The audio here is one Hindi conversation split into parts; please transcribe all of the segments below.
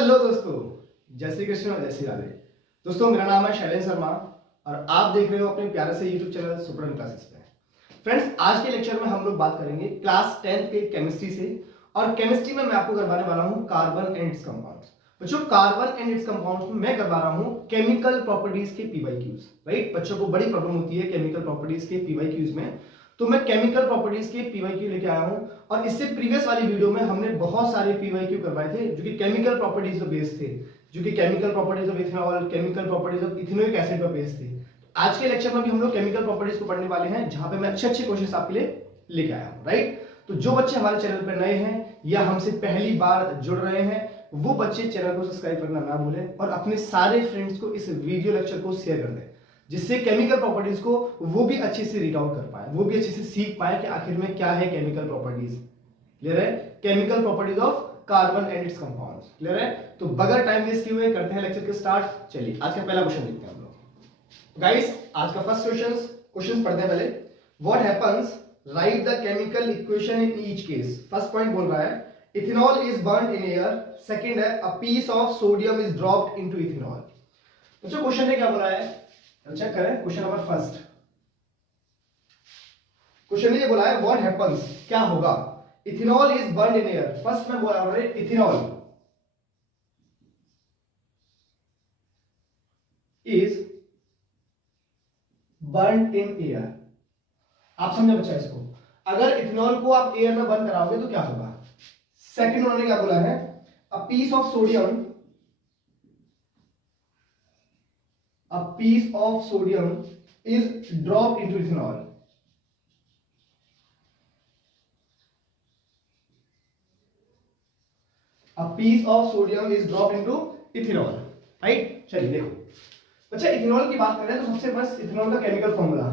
हेलो दोस्तों, जय श्री कृष्ण और जय श्री राधे। दोस्तों, मेरा नाम है शैलेंद्र शर्मा और आप देख रहे हो अपने प्यारे से यूट्यूब चैनल सुपर क्लासेस पे। फ्रेंड्स, आज के लेक्चर में हम लोग बात करेंगे क्लास 10th के केमिस्ट्री से। और केमिस्ट्री में मैं आपको करवाने वाला हूं कार्बन एंड इट्स कंपाउंड्स। बच्चों, कार्बन एंड इट्स कंपाउंड्स में मैं करवा रहा हूं केमिकल प्रॉपर्टीज के पीवाईक्यूज। राइट, बच्चों को बड़ी प्रॉब्लम होती है केमिकल प्रॉपर्टीज के पीवाईक्यूज में, तो मैं केमिकल प्रॉपर्टीज के पीवाईक्यू लेके आया हूं। और इससे प्रीवियस वाली वीडियो में हमने बहुत सारे पीवाईक्यू करवाए थे जो कि केमिकल प्रॉपर्टीज पर बेस्ड थे, जो कि chemical properties of ethanol, chemical properties of ethanoic acid पर बेस्ड थे। आज के लेक्चर में भी हम लोग केमिकल प्रॉपर्टीज को पढ़ने वाले हैं, जहां पे मैं अच्छे अच्छे क्वेश्चंस आपके लिए लेके आया हूं। राइट, तो जो बच्चे हमारे चैनल पर नए हैं या हमसे पहली बार जुड़ रहे हैं, वो बच्चे चैनल को सब्सक्राइब करना ना भूलें और अपने सारे फ्रेंड्स को इस वीडियो लेक्चर को शेयर कर दें, जिससे केमिकल प्रॉपर्टीज को वो भी अच्छे से रीड आउट कर पाए, वो भी अच्छे से सीख पाए कि आखिर में क्या है केमिकल प्रॉपर्टीज। क्लियर है? Chemical properties of carbon and it's compounds. Clear है? तो बगैर टाइम वेस्ट किए हुए करते हैं लेक्चर के स्टार्ट। चलिए, आज का पहला क्वेश्चन देखते हैं हम लोग। गाइस, आज का फर्स्ट क्वेश्चन पढ़ते हैं पहले। What happens, write the chemical equation in each case. First point बोल रहा है ethanol is burned in air. Second है a piece of sodium is dropped into ethanol. तो जो क्वेश्चन है क्या बोला है, चेक करें। क्वेश्चन नंबर फर्स्ट, क्वेश्चन ये बोला है व्हाट हैपेंस, क्या होगा, ethanol is burned in air. First में बोला है ethanol is burned in air. आप समझे बच्चा इसको? अगर इथेनॉल को आप एयर में बर्न कराओगे तो क्या होगा। सेकंड उन्होंने क्या बोला है, a piece of sodium, a piece of sodium is dropped into ethanol. A piece of sodium is dropped into ethanol. Right, चलिए देखो बच्चा, इथेनॉल की बात करें तो सबसे फर्स्ट इथेनॉल का केमिकल फॉर्मूला,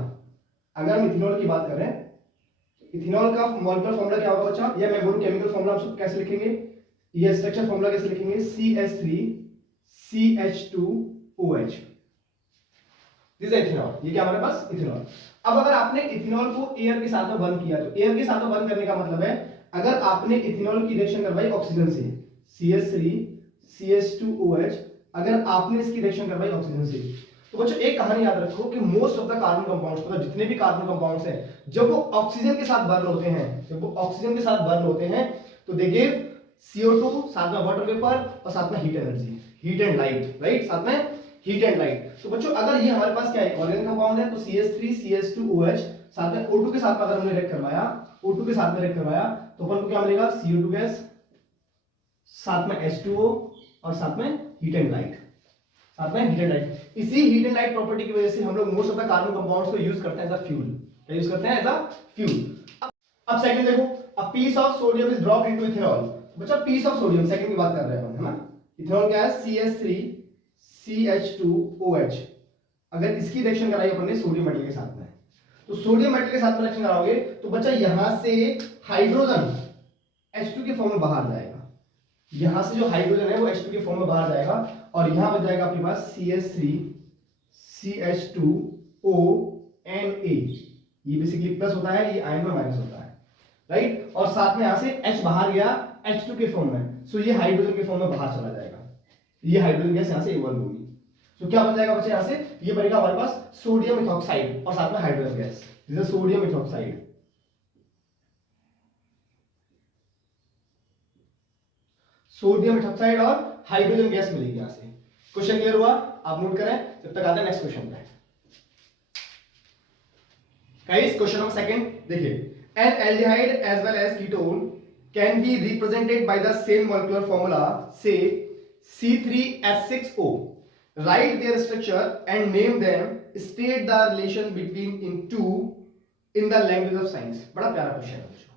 अगर हम इथेनॉल की बात करें, इथेनॉल का मॉलिक्यूलर फॉर्मूला क्या होगा बच्चा, या मैं बोलूं केमिकल फॉर्मूला आप सब कैसे लिखेंगे, ये स्ट्रक्चर फॉर्मूला कैसे लिखेंगे, CH3CH2OH। This is ethanol. ये क्या हमारे पास इथेनॉल। अब अगर आपने इथेनॉल को एयर के साथ में बर्न किया, तो एयर के साथ में बर्न करने का मतलब है अगर आपने इथेनॉल की रिएक्शन करवाई ऑक्सीजन से, CH3CH2OH, अगर आपने इसकी रिएक्शन करवाई ऑक्सीजन से, तो बच्चों एक कहानी याद रखो कि most of the carbon compounds, मतलब जितने भी कार्बन कंपाउंड्स हैं, जब वो ऑक्सीजन के साथ बर्न होते हैं, जब वो ऑक्सीजन के साथ बर्न होते हैं तो दे गिव CO2, साथ में वाटर वेपर और साथ में heat energy, heat and light. Right, साथ में हीट एंड लाइट। तो बच्चों अगर ये हमारे पास क्या है, ऑर्गेनिक कंपाउंड है, तो CH3CH2OH साथ में O2 के साथ में अगर हमने रिएक्ट करवाया, O2 के साथ में रिएक्ट करवाया, तो अपन को क्या मिलेगा, CO2 गैस, साथ में H2O और साथ में हीट एंड लाइट, साथ में हीट एंड लाइट। इसी हीट एंड लाइट प्रॉपर्टी की वजह से हम लोग most of the carbon compounds को यूज करते हैं एज अ फ्यूल। क्या यूज करते हैं, एज अ फ्यूल। अब सेकंड देखो, a piece of sodium is dropped into ethanol. बच्चा पीस ऑफ सोडियम, सेकंड की बात कर रहे हैं हम, है ना। इथेनॉल क्या है, CH3CH2OH। अगर इसकी रिएक्शन कराई अपन ने सोडियम मेटल के साथ में, तो सोडियम मेटल के साथ में रिएक्शन कराओगे तो बच्चा यहां से हाइड्रोजन H2 के फॉर्म में बाहर जाएगा, यहां से जो हाइड्रोजन है वो H2 के फॉर्म में बाहर जाएगा और यहां बच जाएगा आपके पास CH3CH2ONA। ये बेसिकली प्लस होता है, ये आयन में माइनस होता है। राइट, और साथ में यहां से H बाहर गया H2 के फॉर्म में, सो ये हाइड्रोजन के फॉर्म में बाहर चला जाएगा, ये हाइड्रोजन गैस यहां से इवॉल्व होगी। तो क्या बन जाएगा बच्चे, यहां से ये बनेगा हमारे पास सोडियम इथॉक्साइड और साथ में hydrogen gas, this is sodium ethoxide. Sodium ethoxide और हाइड्रोजन गैस मिलेगी यहां से। क्वेश्चन क्लियर हुआ? आप नोट करें, जब तक आते हैं नेक्स्ट क्वेश्चन पे। गाइस, क्वेश्चन नंबर सेकंड देखिए, an aldehyde as well as ketone can be represented by the same molecular formula, से C3H6O. Write their structure and name them. State the relation between in two in the language of science. बड़ा प्यारा क्वेश्चन है बच्चों।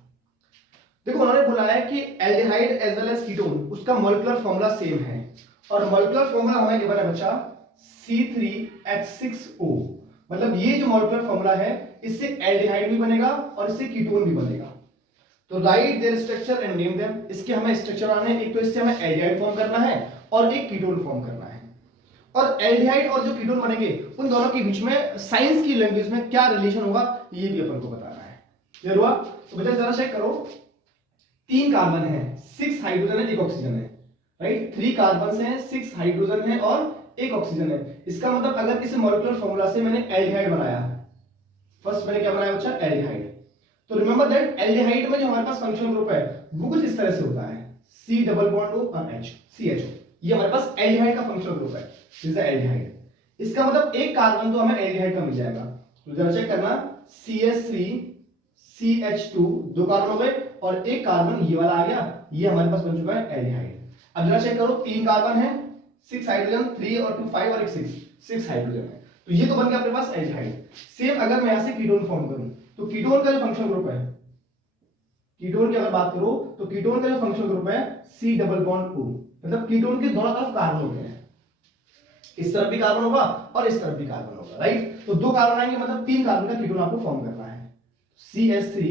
देखो, उन्होंने बोला है कि aldehyde as well as ketone, उसका मॉलिक्यूलर फॉर्मूला सेम है और मॉलिक्यूलर फॉर्मूला हमें गिवन है बच्चा C3H6O। मतलब ये जो मॉलिक्यूलर फॉर्मूला है, इससे एल्डिहाइड भी बनेगा और इससे कीटोन भी बनेगा। तो right there structure and name them. इसके हमें स्ट्रक्चर आने हैं, एक तो इससे हमें एल्डिहाइड फॉर्म करना है और एक कीटोन फॉर्म करना है। और एल्डिहाइड और जो कीटोन बनेंगे उन दोनों के बीच में साइंस की लैंग्वेज में क्या रिलेशन होगा, ये भी अपन को बताना है। क्लियर हुआ? तो बच्चा जरा चेक करो, 3 कार्बन है, 6 हाइड्रोजन है, 1 ऑक्सीजन है। राइट। 3 कार्बन हैं, 6 हाइड्रोजन है और 1 ऑक्सीजन है। इसका मतलब अगर इस मॉलिक्यूलर फॉर्मूला से मैंने एल्डिहाइड बनाया, फर्स्ट मैंने क्या बनाया बच्चा, एल्डिहाइड, तो रिमेंबर दैट एल्डिहाइड में जो हमारे पास फंक्शनल ग्रुप है वो कुछ इस तरह से होता है, C डबल बॉन्ड O और H, CHO। ये हमारे पास एल्डिहाइड का फंक्शनल ग्रुप है, दिस इज एल्डिहाइड। इसका मतलब एक कार्बन तो हमें एल्डिहाइड का मिल जाएगा, तो जरा चेक करना, CH3 CH2 2 कार्बन हो गए और एक कार्बन ये वाला आ गया, ये हमारे पास बन चुका है एल्डिहाइड। अब जरा चेक करो, 3 कार्बन है, 6 हाइड्रोजन, 3 और 2 5 और एक 6 हाइड्रोजन है, तो ये तो बन गया अपने पास एल्डिहाइड। सेम अगर मैं यहां से कीटोन फॉर्म करूं, तो कीटोन का जो फंक्शनल ग्रुप है, कीटोन की अगर बात करो तो कीटोन का जो फंक्शनल ग्रुप है C डबल बॉन्ड O, मतलब कीटोन के दोनों तरफ कार्बन होते हैं, इस तरफ भी कार्बन होगा और इस तरफ भी कार्बन होगा, राइट। तो 2 कार्बन आएंगे, मतलब 3 कार्बन का कीटोन आपको फॉर्म करना है, CH3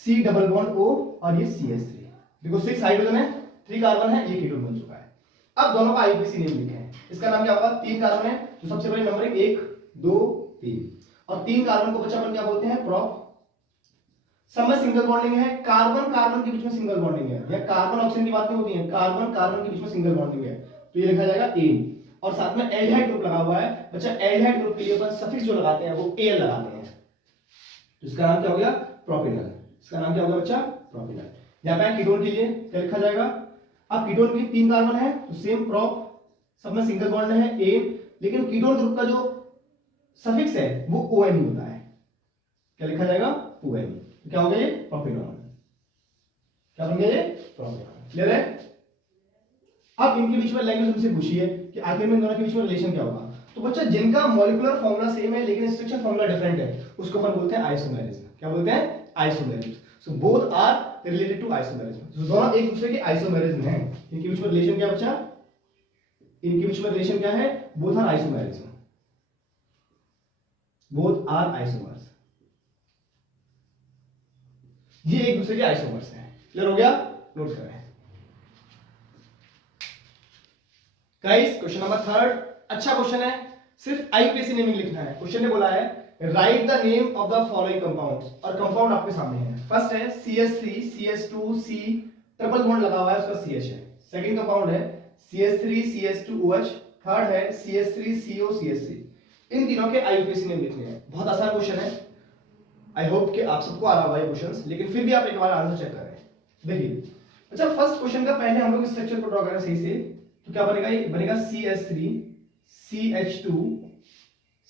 C double bond O और ये CH3, देखो 6 हाइड्रोजन है, 3 कार्बन है, ये कीटोन बन चुका है। अब दोनों का आईयूपीएसी नेम लिखें, इसका नाम क्या होगा, 3 कार्बन है तो सबसे पहले नंबरिंग 1 2 3, और 3 कार्बन को बच्चा अपन क्या बोलते हैं, प्रोप। सब में सिंगल बॉन्डिंग है, कार्बन कार्बन के बीच में सिंगल बॉन्डिंग है, या कार्बन ऑक्सीजन की बात नहीं होती है, कार्बन कार्बन के बीच में सिंगल बॉन्डिंग है, तो ये लिखा जाएगा A। और साथ में एल्डिहाइड ग्रुप लगा हुआ है बच्चा, एल्डिहाइड ग्रुप के लिए अपन सफिक्स जो लगाते हैं वो Al लगाते हैं, तो इसका नाम क्या हो गया, प्रोपिनल। इसका नाम क्या होगा बच्चा, प्रोपिनल। यहां पे कीटोन के लिए क्या लिखा जाएगा, अब कीटोन के 3 कार्बन है तो सेम प्रोप, सब में सिंगल बॉन्ड है A, लेकिन कीटोन ग्रुप का जो सफिक्स है वो ON होता है, क्या लिखा जाएगा, ON। क्या हो गया ये, प्रोपिनॉल। क्या बन गया ये, प्रोपिनॉल। क्लियर है। अब इनके बीच में लैंग्वेज हमसे पूछी है कि आखिर में इन दोनों के बीच में रिलेशन क्या होगा, तो बच्चा जिनका मॉलिक्यूलर फॉर्मूला सेम है लेकिन स्ट्रक्चर फॉर्मूला डिफरेंट है उसको अपन बोलते हैं आइसोमेरिज्म। क्या बोलते हैं, isomerism. So both are related to isomerism, तो दोनों एक दूसरे के आइसोमेरिज्म हैं। इनके बीच में रिलेशन क्या बच्चा, इनके बीच में रिलेशन क्या है, both are isomerism, both are isomers, ये एक दूसरे के आइसोमर्स हैं। क्लियर हो गया, नोट करें गाइस। क्वेश्चन नंबर 3 अच्छा क्वेश्चन है, सिर्फ आईयूपीएसी नेमिंग लिखना है। क्वेश्चन ने बोला है right the name of the following compounds, और कंपाउंड आपके सामने है। फर्स्ट है CH3 CH2 C triple bond लगा हुआ है, उसका CH है। सेकंड कंपाउंड है CH3 CH2 OH, थर्ड है CH3 CO CH3। इन तीनों के आईयूपीएसी नेम लिखने हैं। बहुत आसान क्वेश्चन है, आई होप कि आप सबको आ रहा होगा ये क्वेश्चंस, लेकिन फिर भी आप एक बार आंसर चेक करें। देखिए अच्छा, फर्स्ट क्वेश्चन का पहले हम लोग स्ट्रक्चर को ड्रॉ करें सही से, तो क्या बनेगा, ये बनेगा CH3 CH2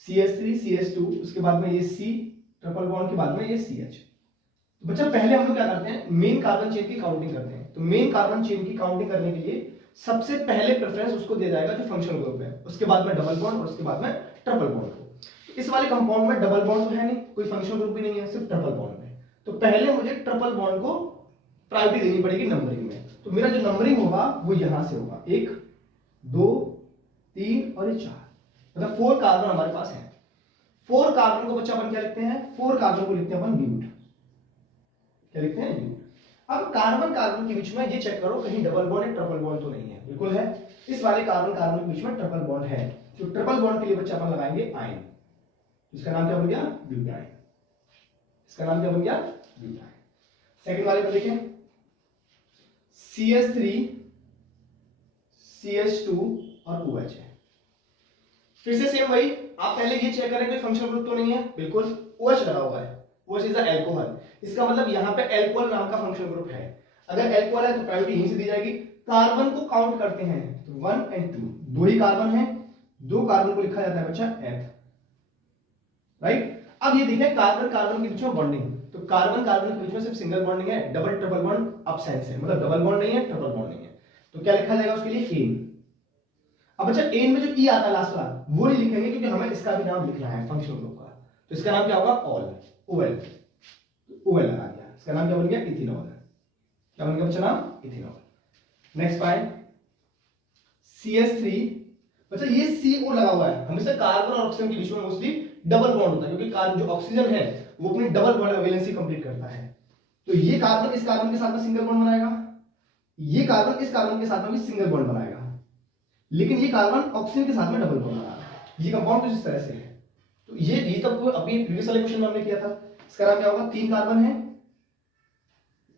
CH3 CH2, उसके बाद में ये C ट्रिपल बॉन्ड के बाद में ये CH। तो बच्चा पहले हम लोग क्या करते हैं, मेन कार्बन चेन की काउंटिंग करते हैं। तो मेन कार्बन चेन की काउंटिंग करने के लिए सबसे पहले प्रेफरेंस उसको दिया जाएगा जो फंक्शनल ग्रुप है, उसके बाद में डबल बॉन्ड और उसके बाद में ट्रिपल बॉन्ड को। तो इस वाले कंपाउंड में डबल बॉन्ड तो है नहीं, कोई फंक्शनल ग्रुप भी नहीं है, सिर्फ ट्रिपल बॉन्ड है, तो पहले मुझे ट्रिपल बॉन्ड को प्रायोरिटी देनी पड़ेगी नंबरिंग में। तो मेरा जो नंबरिंग होगा वो यहां से होगा, 1 2 3 और ये 4, मतलब 4 कार्बन हमारे पास है। 4 कार्बन को बच्चा अपन क्या लिखते हैं, 4 कार्बन को लिखते हैं अपन ब्यूट। क्या लिखते हैं, ब्यूट। अब कार्बन कार्बन के बीच में ये चेक करो कहीं डबल बॉन्ड है, ट्रिपल बॉन्ड तो नहीं है, बिल्कुल है। इस वाले कार्बन कार्बन के बीच में ट्रिपल बॉन्ड है, तो ट्रिपल बॉन्ड के लिए बच्चा अपन लगाएंगे आयन, इसका नाम क्या बन गया, ब्यूटाइन। इसका नाम क्या बन गया, ब्यूटाइन। सेकंड वाले पर देखें, CH3 CH2 और OH है। फिर से सेम वही, आप पहले ये चेक करें कोई फंक्शनल ग्रुप तो नहीं है, बिल्कुल OH लगा हुआ है, OH इज अल्कोहल, इसका मतलब यहाँ पे अल्कोहल नाम का फंक्शनल ग्रुप है। अगर अल्कोहल है तो प्रायोरिटी यहीं से दी जाएगी। कार्बन को काउंट करते हैं तो 1 और 2, 2 ही कार्बन है, 2 कार्बन को लिखा जाता है बच्चा F, राइट। अब ये देखें कार्बन कार्बन के बीच में बॉन्डिंग, तो कार्बन कार्बन के बीच में सिर्फ सिंगल बॉन्डिंग है, डबल ट्रिपल बॉन्ड अब्सेंस है, मतलब डबल बॉन्ड नहीं है, ट्रिपल बॉन्ड नहीं है, तो क्या लिखा जाएगा उसके लिए, एन। अब अच्छा एन में जो ई आता है लास्ट वाला वो नहीं लिखेंगे क्योंकि हमें इसका भी नाम लिखना है फंक्शनल ग्रुप का, तो इसका नाम क्या होगा, ऑल, ओएल, ओएल लगा दिया, इसका नाम क्या बन गया, इथेनॉल। क्या बन गया बच्चा नाम, इथेनॉल। नेक्स्ट पॉइंट CH3, बच्चा ये CO लगा हुआ है, हमेशा कार्बन और ऑक्सीजन के बीच में मोस्टली डबल बॉन्ड होता है क्योंकि कार्बन जो ऑक्सीजन है वो अपनी डबल बॉन्ड वैलेंसी कंप्लीट करता है, तो ये कार्बन इस कार्बन के साथ में सिंगल बॉन्ड बनाएगा, ये कार्बन इस कार्बन के साथ में भी सिंगल बॉन्ड बनाएगा, लेकिन ये कार्बन ऑक्सीजन के साथ में डबल बॉन्ड बना रहा है। ये कंपाउंड कुछ इस तरह से है, तो ये तब अभी प्रीवियस वाले क्वेश्चन में हमने किया था। इसका नाम क्या होगा, 3 कार्बन है,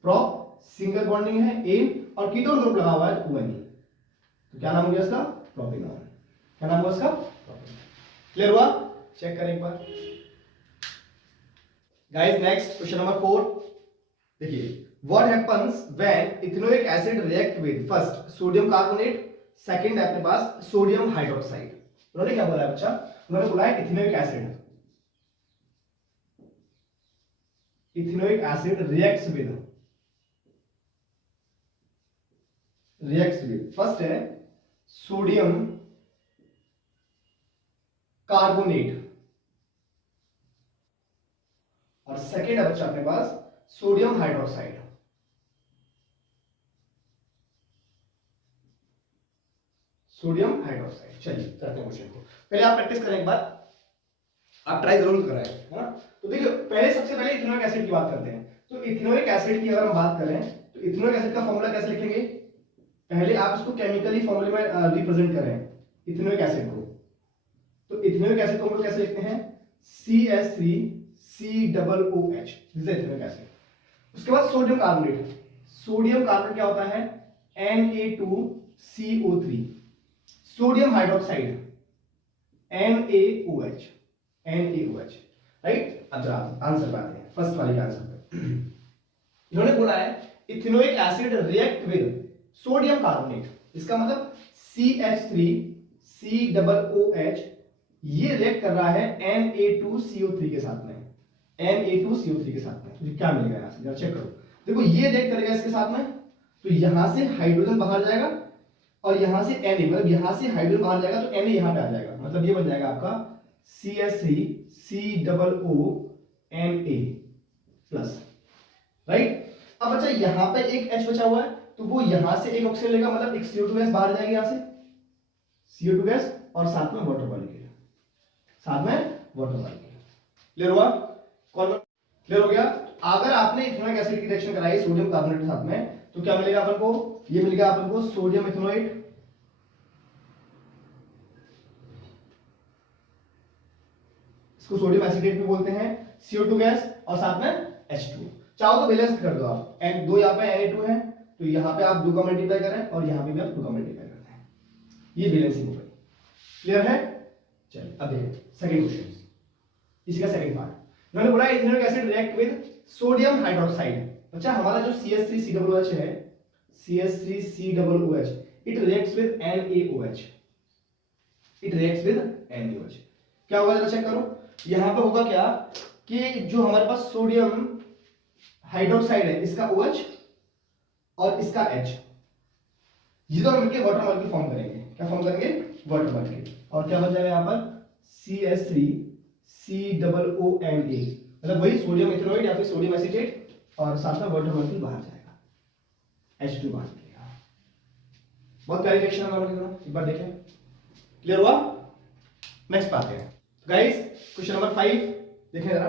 प्रोप, सिंगल बॉन्डिंग है एन और कीटोन ग्रुप लगा हुआ है ONE, तो क्या नाम हो गया इसका? प्रोपेनॉन। क्या नाम हुआ इसका? प्रोपेनॉन। क्लियर हुआ? चेक करें एक बार गाइस। नेक्स्ट क्वेश्चन नंबर 4 देखिए, what happens when ethanoic acid react with first sodium carbonate, second है अपने पास सोडियम हाइड्रोक्साइड। उन्होंने क्या बोला है बच्चा? उन्होंने बोला है ethanoic acid reacts with first है सोडियम कार्बोनेट और सेकंड है बच्चा अपने पास सोडियम हाइड्रोक्साइड। Sodium hydroxide. चलिए करते हैं क्वेश्चन को। पहले आप प्रैक्टिस करें एक बार, आप ट्राई जरूर कराएं, है ना। तो देखिए पहले सबसे पहले इथेनोइक एसिड की बात करते हैं। तो इथेनोइक एसिड की अगर हम बात करें तो इथेनोइक एसिड का फॉर्मूला कैसे लिखेंगे? पहले आप इसको केमिकली फॉर्मूले में रिप्रेजेंट करें इथेनोइक एसिड को। तो इथेनोइक एसिड को हम लोग कैसे लिखते हैं? CH3COOH, this is ethanoic acid. उसके बाद सोडियम कार्बोनेट। सोडियम कार्बोनेट क्या होता है? Na2CO3। Sodium hydroxide NaOH, right. अब जरा आंसर पाते हैं फर्स्ट वाले के आंसर पे। इन्होंने बोला है ethanoic acid react with sodium carbonate, इसका मतलब CH3COOH ये रिएक्ट कर रहा है Na2CO3 के साथ में, Na2CO3 के साथ में। तो क्या मिलेगा यहां से? जरा चेक करो। देखो ये रिएक्ट करेगा इसके साथ में, तो यहां से हाइड्रोजन बाहर जाएगा और यहां से Na, मतलब यहां से हाइड्रोजन बाहर जाएगा तो Na यहां पे आ जाएगा, मतलब ये बन जाएगा आपका CH3COONA प्लस, राइट। अब बच्चा यहां पे एक H बचा हुआ है, तो वो यहां से एक ऑक्सीजन लेगा, मतलब एक CO2 गैस बाहर जाएगी यहां से, CO2 गैस और साथ में वाटर मॉलिक्यूल, साथ में वाटर मॉलिक्यूल। क्लियर हुआ? कौन क्लियर हो गया? अगर आपने इथेनोइक एसिड की रिएक्शन कराई सोडियम कार्बोनेट के साथ में तो क्या मिलेगा अपन को? ये मिलेगा अपन को सोडियम इथेनोइड, इसको सोडियम एसिटेट भी बोलते हैं, CO2 गैस और साथ में H2। चाहो तो बैलेंस कर दो आप, एंड दो यहाँ पे Na2 है तो यहाँ पे आप 2 का मल्टीप्लाई करें और यहाँ पे भी आप 2 का मल्टीप्लाई करते हैं, ये बैलेंसिंग हो गई। क्लियर है? चलिए अब देखिए सेकंड क्वेश्चन, इसी का सेकंड पार्ट। मैंने बोला ethanoic acid react with sodium hydroxide. अच्छा हमारा जो CH3COOH है, CH3COOH, it reacts with NaOH, it reacts with NaOH। क्या होगा जरा चेक करो। यहां पे होगा क्या कि जो हमारे पास सोडियम हाइड्रोक्साइड है इसका OH और इसका H, ये दोनों मिलकर वाटर मॉलिक्यूल फॉर्म करेंगे। क्या फॉर्म करेंगे? Water molecule. और क्या बन जाएगा यहां पर? CH3COONA, मतलब वही सोडियम इथेनोइड या फिर सोडियम एसिटेट और साथ में वाटर मॉलिक्यूल बाहर जाएगा, H2 बाहर निकलेगा। बहुत प्यारी रिएक्शन है दोनों, एक बार देखें। क्लियर हुआ? नेक्स्ट बात है गाइस, क्वेश्चन नंबर 5 देखें जरा।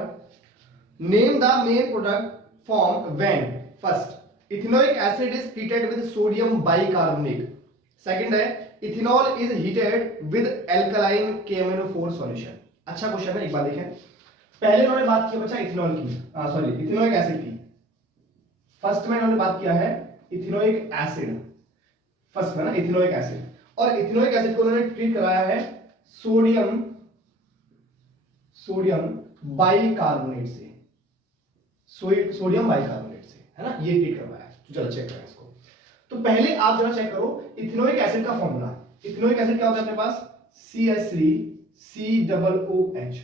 Name the main product form when first ethanoic acid is treated with sodium bicarbonate, second है ethanol is heated with alkaline KMnO4 solution. अच्छा क्वेश्चन है, एक बार देखें। पहले उन्होंने बात की बच्चा इथेनॉल की, सॉरी इथेनोइक एसिड की। फर्स्ट में उन्होंने बात किया है इथेनोइक एसिड, फर्स्ट में ना इथेनोइक एसिड, और इथेनोइक एसिड को उन्होंने ट्रीट कराया है सोडियम बाइकार्बोनेट से, सोडियम बाइकार्बोनेट से, है ना, ये ट्रीट करवाया है। तो चलो चेक करें इसको। तो पहले आप जरा चेक करो इथेनोइक एसिड का फॉर्मूला। इथेनोइक एसिड क्या होता है अपने पास? CH3COOH।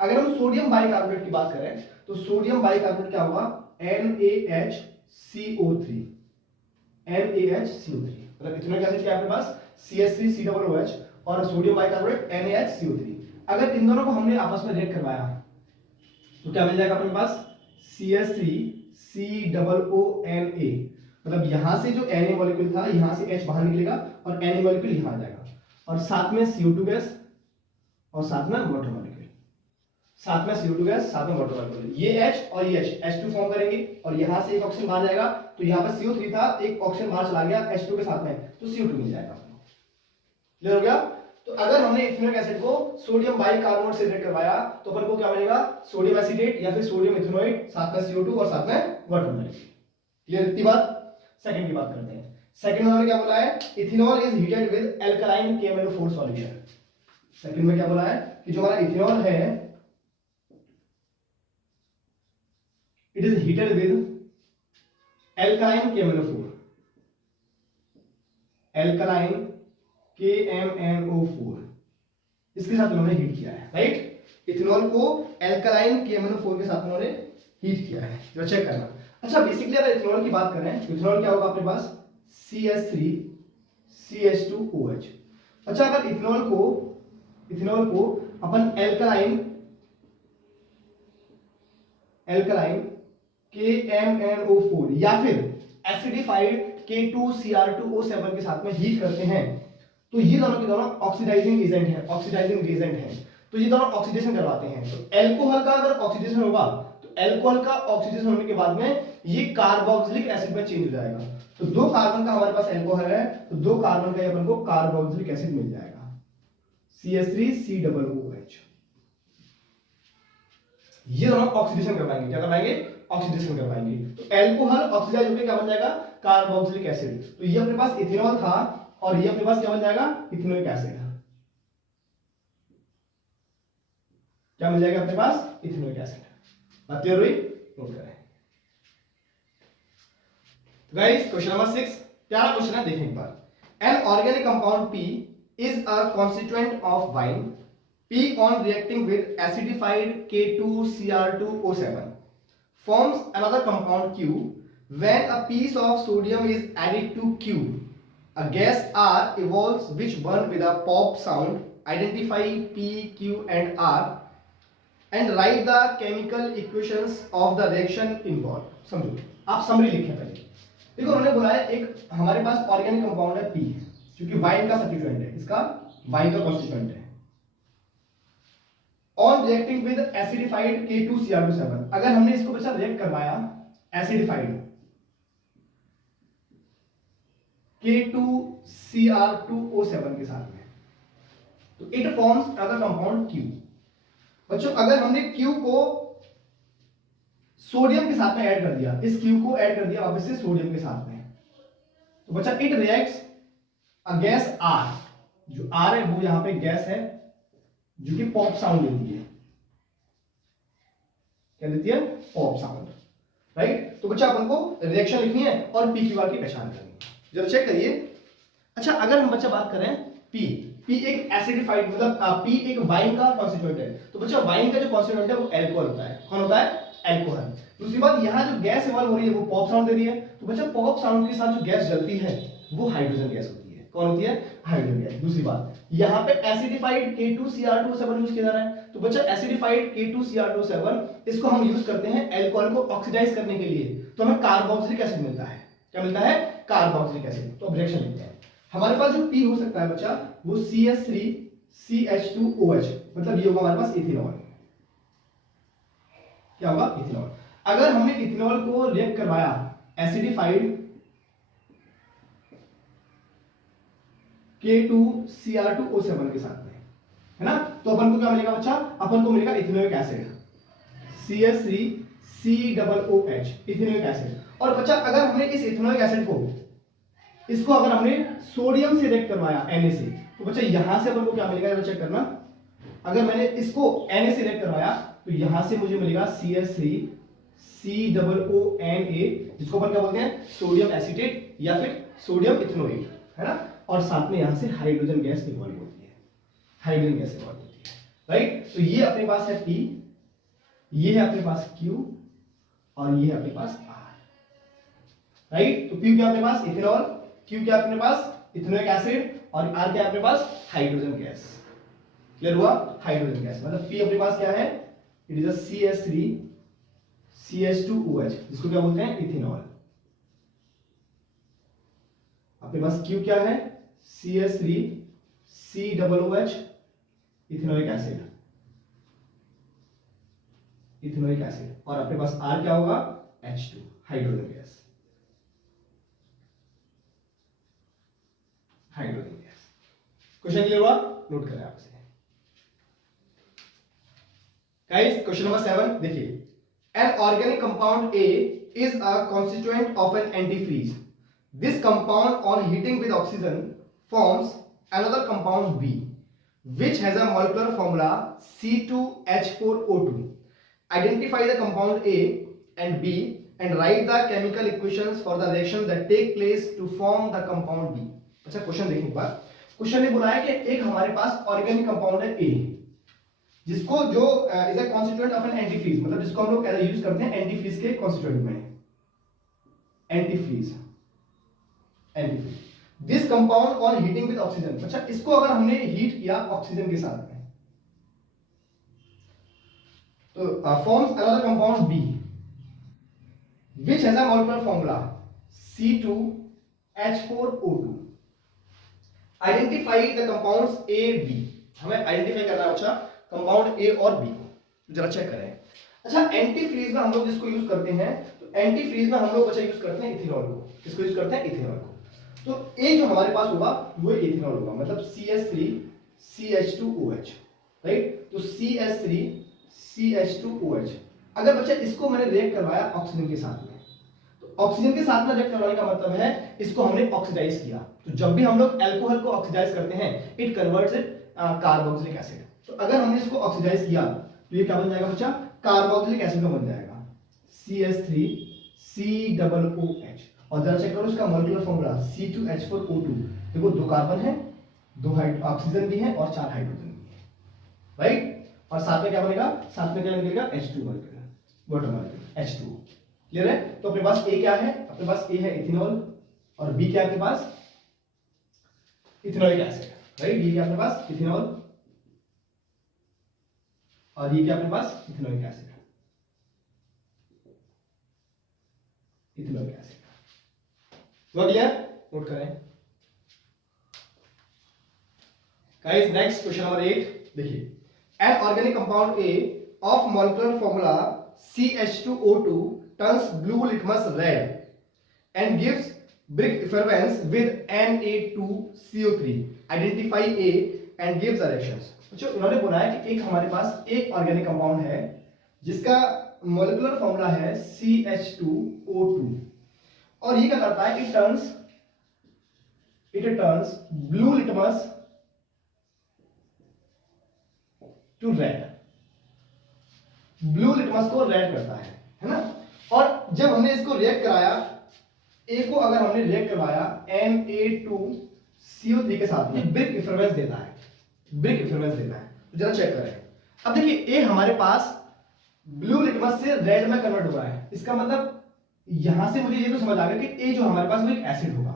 अगर हम सोडियम बाइकार्बोनेट की बात करें तो सोडियम बाइकार्बोनेट क्या होगा? NaHCO3, NaHCO3, मतलब इथेनोइक एसिड क्या है अपने पास? CH3COOH और सोडियम बाइकार्बोनेट NaHCO3। अगर इन दोनों को हमने आपस में रिएक्ट करवाया तो क्या मिल जाएगा अपने पास? CH3COONA, मतलब यहां से जो Na मॉलिक्यूल था यहां से H बाहर निकलेगा और Na मॉलिक्यूल यहां आ जाएगा, और साथ में CO2 गैस और साथ में वाटर मॉलिक्यूल, साथ में CO2 गैस साथ में वाटर मॉलिक्यूल, ये H और ये H2 फॉर्म करेंगे और यहां से एक ऑक्सीजन बाहर जाएगा, तो यहां पर CO3 था, एक ऑक्सीजन बाहर चला गया H2 के साथ में, तो CO2 मिल जाएगा। क्लियर हो गया? तो अगर हमने इथेनोइक एसिड को सोडियम बाइकार्बोनेट से रिएक्ट करवाया तो अपन को क्या मिलेगा? सोडियम एसिटेट या फिर सोडियम इथेनोइड, साथ में CO2 और साथ में वाटर मॉलिक्यूल। क्लियर इतनी बात। सेकंड की बात करते हैं। सेकंड में क्या बोला है, ethanol is heated with alkaline KMnO4 solution. Second में क्या बोला है कि जो हमारा इथेनॉल है it is heated with alkaline KMnO4, alkaline KMnO4 इसके साथ उन्होंने हीट किया है, राइट। इथेनॉल को एल्कलाइन KMnO4 के साथ उन्होंने हीट किया है, जो चेक करना। अच्छा बेसिकली अगर इथेनॉल की बात करें तो इथेनॉल क्या होगा अपने पास, CH3 CH2OH। अच्छा अगर इथेनॉल को अपन एल्कलाइन KMnO4 या फिर एसिडिफाइड K2Cr2O7 के साथ में हीट करते हैं तो ये दोनों के दोनों ऑक्सीडाइजिंग एजेंट हैं, ऑक्सीडाइजिंग एजेंट हैं, तो ये दोनों ऑक्सीडेशन करवाते हैं। तो एल्कोहल का अगर ऑक्सीडेशन होगा तो एल्कोहल का ऑक्सीडेशन होने के बाद में ये कार्बोक्सिलिक एसिड में चेंज हो जाएगा। तो 2 कार्बन का हमारे पास एल्कोहल है तो 2 कार्बन का अपन को कार्बोक्सिलिक एसिड मिल जाएगा, CH3COOH। ये दोनों ऑक्सीडेशन करवाएंगे, क्या करवाएंगे, ऑक्सीडेशन करवाएंगे। तो एल्कोहल ऑक्सीडाइज होकर क्या बन जाएगा, कार्बोक्सिलिक एसिड। तो ये अपने पास इथेनॉल था और ये अपने पास क्या बन जाएगा, इथेनोइक एसिड। क्या मिल जाएगा अपने पास, इथेनोइक एसिड। बात क्लियर हुई, नोट करें। गाइस क्वेश्चन नंबर 6 प्यारा क्वेश्चन है, देखें एक बार। An organic compound P is a constituent of wine P on reacting with acidified K2Cr2O7 forms another compound Q. When a piece of sodium is added to Q, a gas R evolves which burn with a pop sound. Identify P, Q and R and write the chemical equations of the reaction involved. समझो, आप समरी लिखें पहले। देखो उन्होंने बोला है एक हमारे पास ऑर्गेनिक कंपाउंड है P, जो कि वाइन का सब्स्टिट्यूएंट है, इसका वाइन का कॉन्स्टिट्यूएंट है। On reacting with acidified K2Cr2O7, अगर हमने इसको बच्चा रिएक्ट करवाया एसिडिफाइड K2Cr2O7 के साथ में, तो it forms other compound Q। बच्चों अगर हमने Q को सोडियम के साथ में ऐड कर दिया, इस Q को ऐड कर दिया वापस से सोडियम के साथ में, तो बच्चा it reacts a gas R। जो R है वो यहां पे गैस है जो कि पॉप साउंड देती है। क्या देती है, पॉप साउंड, राइट। तो बच्चा अपन को रिएक्शन लिखनी है और P Q R की पहचान करनी है, जरा चेक करिए। अच्छा अगर हम बच्चा बात करें P एक एसिडिफाइड मतलब P एक वाइन का कॉन्स्टिट्यूएंट है, तो बच्चा वाइन का जो कॉन्स्टिट्यूएंट है वो अल्कोहल होता है। कौन होता है, अल्कोहल। दूसरी बात यहाँ जो गैस इवॉल्व हो रही है वो पॉप साउंड दे रही है, तो बच्चा पॉप साउंड के साथ जो गैस जलती है वो हाइड्रोजन गैस होती है। कौन होती है, हाइड्रोजन गैस। दूसरी बात यहाँ पे एसिडिफाइड K2Cr2O7 यूज किया जा रहा है, तो बच्चा एसिडिफाइड K2Cr2O7 इसको हम यूज करते हैं अल्कोहल को ऑक्सीडाइज करने के लिए, तो हमें कार्बोक्सिलिक एसिड मिलता है। क्या मिलता है, कार्बोक्सिलिक एसिड। तो अब रिएक्शन लिखते हैं। हमारे पास जो P हो सकता है बच्चा वो CH3 CH2OH, मतलब ये होगा हमारे पास इथेनॉल। क्या होगा, इथेनॉल। अगर हमने इथेनॉल को रिएक्ट करवाया एसिडिफाइड K2Cr2O7 के साथ में, है ना, तो अपन को क्या मिलेगा बच्चा, अपन को मिलेगा ethanoic acid CH3COOH, ethanoic acid. और बच्चा अगर हमने इस इथेनोइक एसिड को इसको अगर हमने सोडियम से रिएक्ट करवाया Na से, तो बच्चा यहां से अपन को क्या मिलेगा, चेक करना। अगर मैंने इसको Na से रिएक्ट करवाया तो यहां से मुझे मिलेगा CH3COONA, जिसको अपन क्या बोलते हैं, सोडियम एसीटेट या फिर सोडियम इथेनोइक, है ना। और साथ में यहां से हाइड्रोजन गैस इवॉल्व होती है, हाइड्रोजन गैस इवॉल्व होती है, राइट। तो ये अपने पास है P, ये है अपने पास Q और ये है अपने पास R, राइट। तो P क्या अपने पास, इथेनॉल, Q क्या अपने पास, इथेनोइक एसिड, और R क्या अपने पास, हाइड्रोजन गैस। क्लियर हुआ, हाइड्रोजन गैस। मतलब P अपने पास क्या है, it is a CH3 CH2OH, जिसको क्या बोलते हैं, इथेनॉल। अपने पास Q क्या है, CH3 COOH, ethanoic acid, ethanoic acid. और अपने पास R क्या होगा, H2, hydrogen gas, hydrogen gas. Question clear हुआ, नोट करें आपसे। गाइस क्वेश्चन नंबर 7 देखिए। An organic compound A is a constituent of an antifreeze. This compound on heating with oxygen forms another compound B, which has a molecular formula C2H4O2. Identify the compound A and B and write the chemical equations for the reaction that take place to form the compound B. अच्छा, क्वेश्चन देखने के बाद क्वेश्चन ने बोला है कि एक हमारे पास ऑर्गेनिक कंपाउंड है A, जिसको जो is a constituent of an antifreeze, मतलब जिसको हम लोग यूज करते हैं एंटीफ्रीज के कॉन्स्टिट्यूएंट में, antifreeze antifreeze. This compound on heating with oxygen, अच्छा इसको अगर हमने हीट किया ऑक्सीजन के साथ में तो forms another compound B which has a molecular formula C2H4O2। Identify the compounds A B, हमें आइडेंटिफाई करना है अच्छा कंपाउंड ए और बी को, जरा चेक करें। अच्छा एंटी फ्रीज में हम लोग जिसको यूज करते हैं, तो एंटी फ्रीज में हम लोग अच्छा यूज करते हैं इथेनॉल को। किसको यूज करते हैं? इथेनॉल को। तो ए जो हमारे पास होगा वो इथेनॉल होगा, मतलब CH3CH2OH, राइट। तो CH3CH2OH। अगर बच्चा इसको मैंने रिएक्ट करवाया ऑक्सीजन के साथ में, तो ऑक्सीजन के साथ में रिएक्ट करवाने का मतलब है इसको हमने ऑक्सीडाइज किया। तो जब भी हम लोग अल्कोहल को ऑक्सीडाइज करते हैं it converts it carboxylic acid. तो अगर हमने इसको ऑक्सीडाइज किया तो ये क्या बन जाएगा बच्चा? कार्बोक्सिलिक एसिड में बन जाएगा CH3COOH। और जरा चेक करो इसका मॉलिक्यूलर फॉर्मूला C2H4O2। देखो दो कार्बन है, दो ऑक्सीजन भी है और 4 हाइड्रोजन भी है, राइट। और साथ में क्या बनेगा? साथ में क्या निकलेगा? H2 molecule, water molecule H2। Clear है? तो अपने पास ए क्या है? अपने पास ए है इथेनॉल और बी क्या है अपने पास? Ethanolic acid, right. ये क्या अपने पास? इथेनॉल और ये क्या अपने पास? Ethanolic acid, ethanolic acid. वो क्लियर? नोट करें गाइस। नेक्स्ट क्वेश्चन नंबर 8 देखिए। An organic compound A of molecular formula CH2O2 turns blue litmus red and gives brick effervescence with Na2CO3. Identify A and gives the reactions. बच्चों उन्होंने बोला है कि एक हमारे पास एक ऑर्गेनिक कंपाउंड है जिसका मॉलिक्यूलर फॉर्मूला है CH2O2 और ये क्या करता है? It turns blue litmus to red. Blue litmus को रेड करता है ना। और जब हमने इसको रिएक्ट कराया, ए को अगर हमने रिएक्ट करवाया Na2CO3 के साथ में, ब्रिक इफरवेंस देता है, ब्रिक इफरवेंस देता है। तो जरा चेक करें। अब देखिए ए हमारे पास ब्लू लिटमस से रेड में कन्वर्ट हो रहा है, इसका मतलब यहां से मुझे ये तो समझ आ गया कि ए जो हमारे पास वो एक एसिड होगा।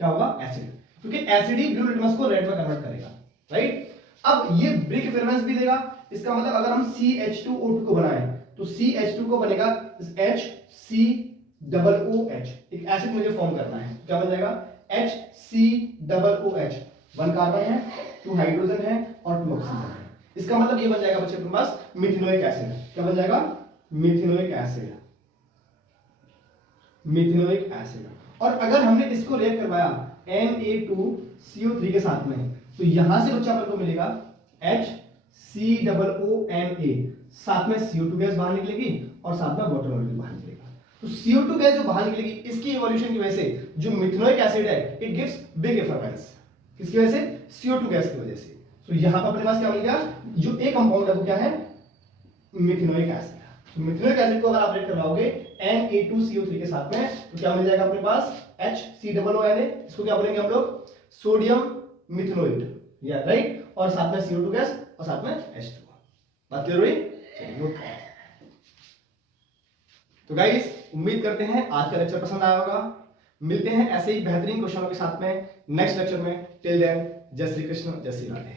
क्या होगा? एसिड, क्योंकि एसिड ही ब्लू लिटमस को रेड में कन्वर्ट करेगा, राइट। अब ये ब्रिक इफरवेंस भी देगा, इसका मतलब अगर हम CH2O2 को बनाएं तो CH2 को बनेगा HCOOH, एक एसिड मुझे फॉर्म करना है। क्या बन जाएगा? HCOOH। 1 कार्बन है, 2 हाइड्रोजन है और 2 ऑक्सीजन है। इसका मतलब ये बन जाएगा बच्चे अपने पास मिथेनोइक एसिड। क्या बन जाएगा? Methanoic acid, methanoic acid. और अगर हमने इसको रिएक्ट करवाया Na2CO3 के साथ में, तो यहां से बच्चा अपन को मिलेगा HCOONA, साथ में CO2 गैस बाहर निकलेगी और साथ में वाटर मॉलिक्यूल बाहर निकलेगा। तो CO2 गैस जो बाहर निकलेगी, इसकी इवोल्यूशन की वजह से जो मिथेनोइक एसिड है इट गिव्स बिग इफरवेंस। किसकी वजह से? CO2 गैस की वजह से। तो यहां पर अपने पास क्या मिल गया? जो एक कंपाउंड है वो क्या है? Methanoic acid. तो मिथेनोइक एसिड को अगर आप रिएक्ट करवाओगे Na2CO3 के साथ में, तो क्या मिल जाएगा अपने पास? HCOONA। इसको क्या बोलेंगे हम लोग? सोडियम मिथेनोइड, या राइट। और साथ में CO2 गैस और साथ में H2। बात क्लियर हुई? चलिए, तो गाइस उम्मीद करते हैं आज का लेक्चर पसंद आया होगा। मिलते हैं ऐसे ही बेहतरीन क्वेश्चनों के साथ में नेक्स्ट लेक्चर में। टिल देन जय श्री कृष्ण, जय श्री राधे।